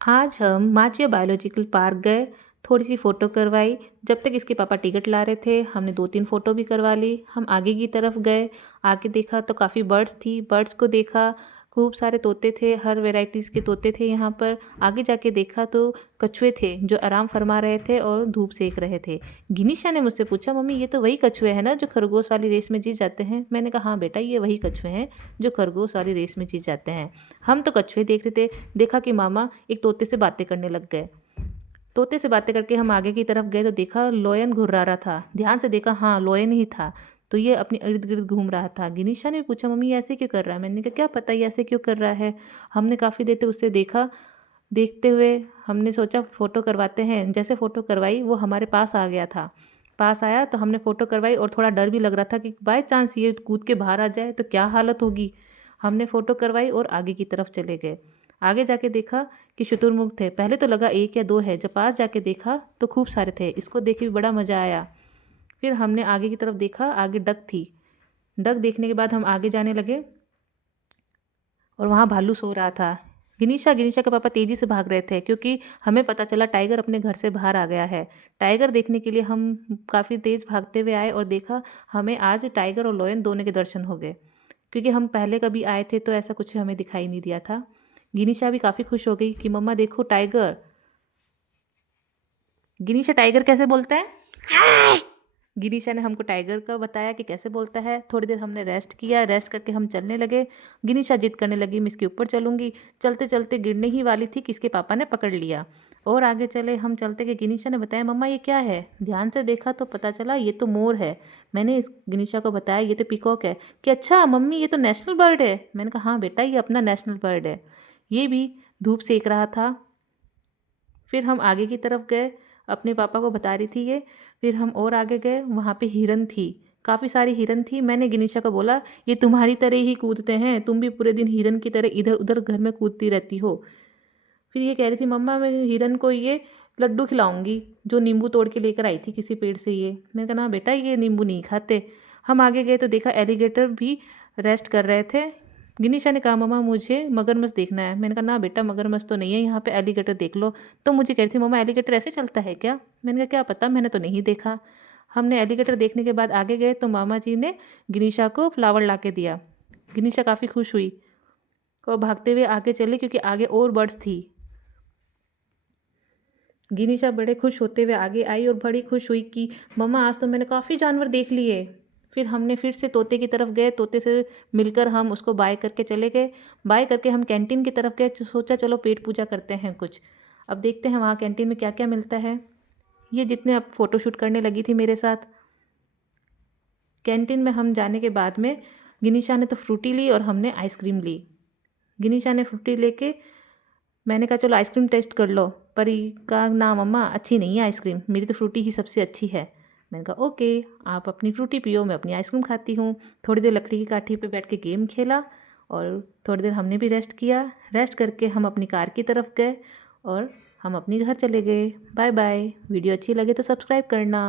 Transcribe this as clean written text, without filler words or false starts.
आज हम Machia biological park गए, थोड़ी सी फ़ोटो करवाई। जब तक इसके पापा टिकट ला रहे थे हमने 2-3 फ़ोटो भी करवा ली। हम आगे की तरफ गए, आगे देखा तो काफ़ी बर्ड्स थी, बर्ड्स को देखा, खूब सारे तोते थे, हर वैराइटीज़ के तोते थे यहाँ पर। आगे जाके देखा तो कछुए थे जो आराम फरमा रहे थे और धूप सेक रहे थे। गिनीशा ने मुझसे पूछा, मम्मी ये तो वही कछुए हैं ना जो खरगोश वाली रेस में जीत जाते हैं? मैंने कहा हाँ बेटा, ये वही कछुए हैं जो खरगोश वाली रेस में जीत जाते हैं। हम तो कछुए देख रहे थे, देखा कि मामा एक तोते से बातें करने लग गए। तोते से बातें करके हम आगे की तरफ गए तो देखा लोयन घुर्रा रहा था। ध्यान से देखा, हाँ लोयन ही था। तो ये अपने इर्द गिर्द घूम रहा था। गिनीशा ने पूछा, मम्मी ये ऐसे क्यों कर रहा है? मैंने कहा क्या पता ये ऐसे क्यों कर रहा है। हमने काफ़ी देर तक उससे देखा। देखते हुए हमने सोचा फ़ोटो करवाते हैं। जैसे फ़ोटो करवाई वो हमारे पास आ गया था। पास आया तो हमने फ़ोटो करवाई और थोड़ा डर भी लग रहा था कि बाय चांस ये कूद के बाहर आ जाए तो क्या हालत होगी। हमने फ़ोटो करवाई और आगे की तरफ चले गए। आगे जाके देखा कि शुतुरमुर्ग थे। पहले तो लगा 1 या 2 है, जब पास जाके देखा तो खूब सारे थे। इसको देख के भी बड़ा मज़ा आया। फिर हमने आगे की तरफ देखा, आगे डक थी। डक देखने के बाद हम आगे जाने लगे और वहाँ भालू सो रहा था। गिनीशा गिनीशा के पापा तेज़ी से भाग रहे थे क्योंकि हमें पता चला टाइगर अपने घर से बाहर आ गया है। टाइगर देखने के लिए हम काफ़ी तेज़ भागते हुए आए और देखा हमें आज टाइगर और लोयन दोनों के दर्शन हो गए। क्योंकि हम पहले कभी आए थे तो ऐसा कुछ हमें दिखाई नहीं दिया था। गिनीशा भी काफ़ी खुश हो गई कि मम्मा देखो टाइगर। गिनीशा टाइगर कैसे बोलता है? गिरीशा ने हमको टाइगर का बताया कि कैसे बोलता है। थोड़ी देर हमने रेस्ट किया, रेस्ट करके हम चलने लगे। गिरीशा जिद करने लगी, मैं इसके ऊपर चलूंगी। चलते चलते गिरने ही वाली थी कि इसके पापा ने पकड़ लिया। और आगे चले हम चलते कि गिनीशा ने बताया, मम्मा ये क्या है? ध्यान से देखा तो पता चला ये तो मोर है। मैंने इस गिनीशा को बताया ये तो पीकॉक है। कि अच्छा मम्मी ये तो नेशनल बर्ड है। मैंने कहा हाँ बेटा, ये अपना नेशनल बर्ड है। ये भी धूप सेक रहा था। फिर हम आगे की तरफ गए, अपने पापा को बता रही थी ये। फिर हम और आगे गए, वहाँ पे हिरन थी, काफ़ी सारी हिरन थी। मैंने गिनीशा को बोला, ये तुम्हारी तरह ही कूदते हैं, तुम भी पूरे दिन हिरन की तरह इधर उधर घर में कूदती रहती हो। फिर ये कह रही थी, मम्मा मैं हिरन को ये लड्डू खिलाऊंगी जो नींबू तोड़ के लेकर आई थी किसी पेड़ से। ये मैंने कहा ना बेटा, ये नींबू नहीं खाते। हम आगे गए तो देखा एलिगेटर भी रेस्ट कर रहे थे। गिनीशा ने कहा, मम्मा मुझे मगरमच्छ देखना है। मैंने कहा ना बेटा, मगरमच्छ तो नहीं है यहाँ पे, एलिगेटर देख लो। तो मुझे कह रही थी, मम्मा एलिगेटर ऐसे चलता है क्या? मैंने कहा क्या पता, मैंने तो नहीं देखा। हमने एलिगेटर देखने के बाद आगे गए तो मामा जी ने गिनीशा को फ्लावर ला के दिया। गिनीशा काफ़ी खुश हुई और भागते हुए आगे चले क्योंकि आगे और बर्ड्स थी। गिनीशा बड़े खुश होते हुए आगे आई और बड़ी खुश हुई कि मम्मा आज तो मैंने काफ़ी जानवर देख लिए। फिर हमने फिर से तोते की तरफ गए, तोते से मिलकर हम उसको बाय करके चले गए। बाय करके हम कैंटीन की तरफ गए, सोचा चलो पेट पूजा करते हैं कुछ। अब देखते हैं वहाँ कैंटीन में क्या क्या मिलता है। ये जितने अब फ़ोटोशूट करने लगी थी मेरे साथ। कैंटीन में हम जाने के बाद में गिनीशा ने तो फ्रूटी ली और हमने आइसक्रीम ली। गिनीशा ने फ्रूटी लेके, मैंने कहा चलो आइसक्रीम टेस्ट कर लो। पर ये कहा ना मम्मा, अच्छी नहीं है आइसक्रीम, मेरी तो फ्रूटी ही सबसे अच्छी है। मैंने कहा ओके, आप अपनी फ्रूटी पियो, मैं अपनी आइसक्रीम खाती हूँ। थोड़ी देर लकड़ी की काठी पे बैठ के गेम खेला और थोड़ी देर हमने भी रेस्ट किया। रेस्ट करके हम अपनी कार की तरफ गए और हम अपने घर चले गए। Bye bye. वीडियो अच्छी लगे तो सब्सक्राइब करना।